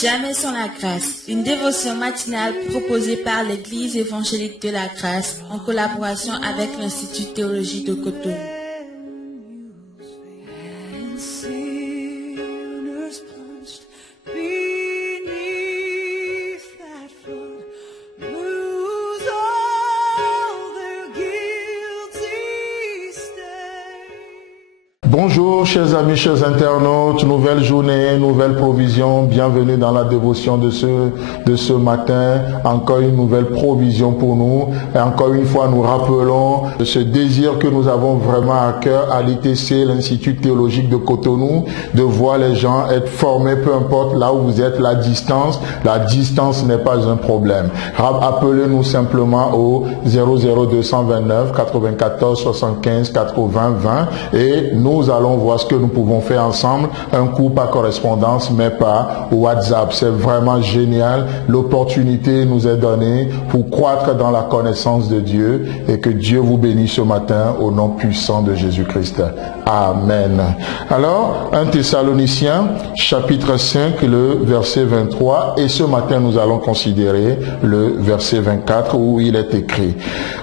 Jamais sans la grâce, une dévotion matinale proposée par l'Église évangélique de la grâce en collaboration avec l'Institut théologique de Cotonou. Bonjour chers amis, chers internautes, nouvelle journée, nouvelle provision, bienvenue dans la dévotion de ce matin, encore une nouvelle provision pour nous, et encore une fois nous rappelons ce désir que nous avons vraiment à cœur à l'ITC, l'Institut théologique de Cotonou, de voir les gens être formés, peu importe là où vous êtes, la distance n'est pas un problème. Appelez-nous simplement au 00229 94 75 80 20 et nous allons voir ce que nous pouvons faire ensemble, un coup par correspondance mais pas WhatsApp. C'est vraiment génial, l'opportunité nous est donnée pour croître dans la connaissance de Dieu et que Dieu vous bénisse ce matin au nom puissant de Jésus-Christ. Amen. Alors, 1 Thessaloniciens chapitre 5, le verset 23, et ce matin nous allons considérer le verset 24 où il est écrit: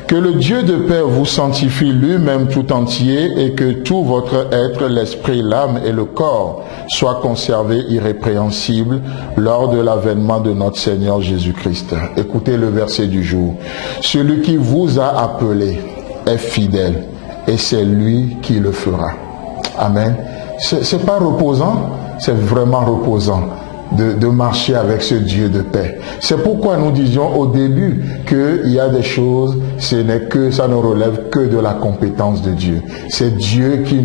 que le Dieu de paix vous sanctifie lui-même tout entier et que tout votre être, l'esprit, l'âme et le corps soient conservés irrépréhensibles lors de l'avènement de notre Seigneur Jésus-Christ. Écoutez le verset du jour. Celui qui vous a appelé est fidèle et c'est lui qui le fera. Amen. C'est pas reposant, c'est vraiment reposant de marcher avec ce Dieu de paix. C'est pourquoi nous disions au début qu'il y a des choses, ça ne relève que de la compétence de Dieu. C'est Dieu qui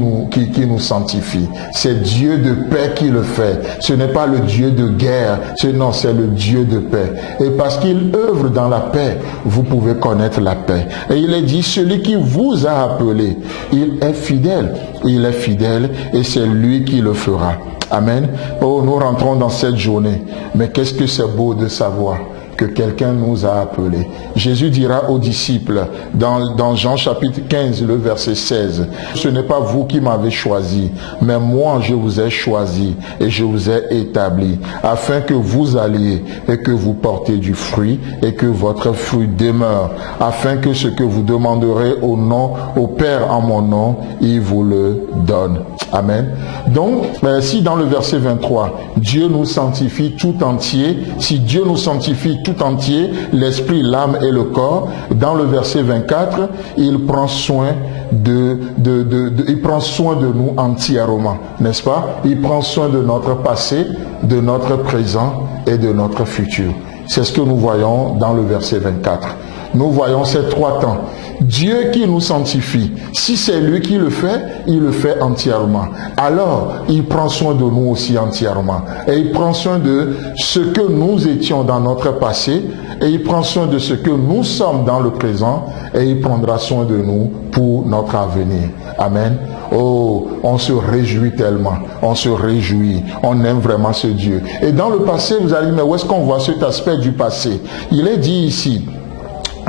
nous sanctifie. C'est Dieu de paix qui le fait. Ce n'est pas le Dieu de guerre. Non, c'est le Dieu de paix. Et parce qu'il œuvre dans la paix, vous pouvez connaître la paix. Et il est dit, celui qui vous a appelé, il est fidèle. Il est fidèle et c'est lui qui le fera. Amen. Oh, nous rentrons dans cette journée. Mais qu'est-ce que c'est beau de savoir que quelqu'un nous a appelés. Jésus dira aux disciples dans Jean chapitre 15, le verset 16, ce n'est pas vous qui m'avez choisi, mais moi je vous ai choisi et je vous ai établi, afin que vous alliez et que vous portez du fruit et que votre fruit demeure, afin que ce que vous demanderez au Père en mon nom, il vous le donne. Amen. Donc, si dans le verset 23, Dieu nous sanctifie tout entier, si Dieu nous sanctifie tout entier, l'esprit, l'âme et le corps, dans le verset 24, il prend soin il prend soin de nous entièrement, n'est-ce pas? Il prend soin de notre passé, de notre présent et de notre futur. C'est ce que nous voyons dans le verset 24. Nous voyons ces trois temps. Dieu qui nous sanctifie, si c'est lui qui le fait, il le fait entièrement. Alors, il prend soin de nous aussi entièrement. Et il prend soin de ce que nous étions dans notre passé, et il prend soin de ce que nous sommes dans le présent, et il prendra soin de nous pour notre avenir. Amen. Oh, on se réjouit tellement, on se réjouit, on aime vraiment ce Dieu. Et dans le passé, vous allez dire, mais où est-ce qu'on voit cet aspect du passé? Il est dit ici,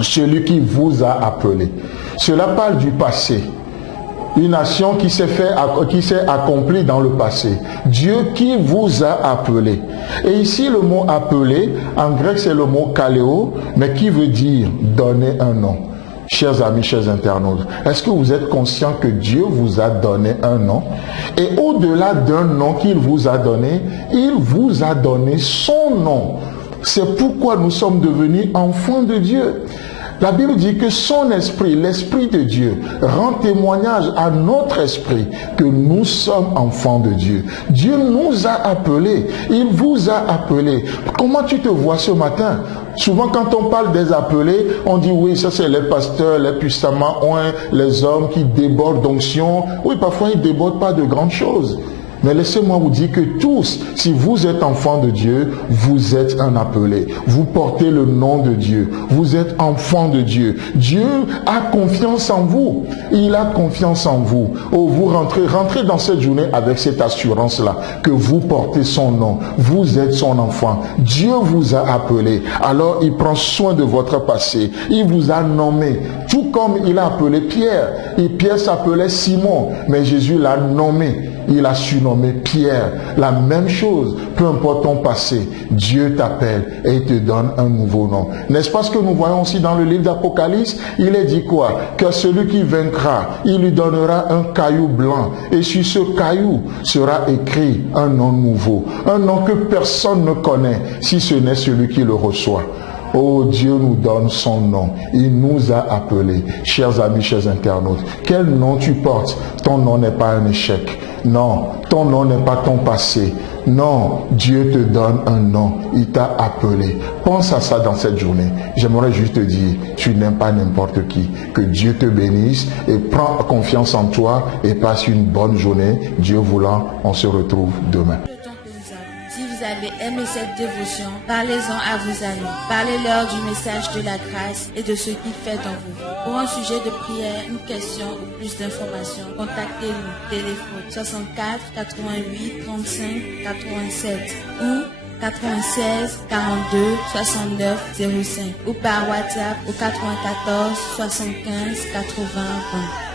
celui qui vous a appelé. Cela parle du passé. Une action qui s'est accomplie dans le passé. Dieu qui vous a appelé. Et ici, le mot appelé, en grec, c'est le mot kaleo, mais qui veut dire donner un nom. Chers amis, chers internautes, est-ce que vous êtes conscients que Dieu vous a donné un nom? Et au-delà d'un nom qu'il vous a donné, il vous a donné son nom. C'est pourquoi nous sommes devenus enfants de Dieu. La Bible dit que son esprit, l'esprit de Dieu, rend témoignage à notre esprit que nous sommes enfants de Dieu. Dieu nous a appelés. Il vous a appelés. Comment tu te vois ce matin? Souvent quand on parle des appelés, on dit oui, ça c'est les pasteurs, les puissamment oints, les hommes qui débordent d'onction. Oui, parfois ils ne débordent pas de grandes choses. Mais laissez-moi vous dire que tous, si vous êtes enfants de Dieu, vous êtes un appelé. Vous portez le nom de Dieu. Vous êtes enfants de Dieu. Dieu a confiance en vous. Il a confiance en vous. Oh, vous rentrez dans cette journée avec cette assurance-là, que vous portez son nom. Vous êtes son enfant. Dieu vous a appelé. Alors, il prend soin de votre passé. Il vous a nommé. Tout comme il a appelé Pierre. Et Pierre s'appelait Simon, mais Jésus l'a nommé. Il a surnommé Pierre. La même chose, peu importe ton passé, Dieu t'appelle et il te donne un nouveau nom. N'est-ce pas ce que nous voyons aussi dans le livre d'Apocalypse? Il est dit quoi? Que celui qui vaincra, il lui donnera un caillou blanc. Et sur ce caillou sera écrit un nom nouveau. Un nom que personne ne connaît, si ce n'est celui qui le reçoit. Oh, Dieu nous donne son nom. Il nous a appelés. Chers amis, chers internautes, quel nom tu portes? Ton nom n'est pas un échec. Non, ton nom n'est pas ton passé. Non, Dieu te donne un nom. Il t'a appelé. Pense à ça dans cette journée. J'aimerais juste te dire, tu n'aimes pas n'importe qui. Que Dieu te bénisse et prends confiance en toi et passe une bonne journée. Dieu voulant, on se retrouve demain. Si vous avez aimé cette dévotion, parlez-en à vos amis. Parlez-leur du message de la grâce et de ce qu'il fait dans vous. Pour un sujet de prière, une question ou plus d'informations, contactez-nous. Téléphone 64 88 35 87 ou 96 42 69 05 ou par WhatsApp au 94 75 80 20.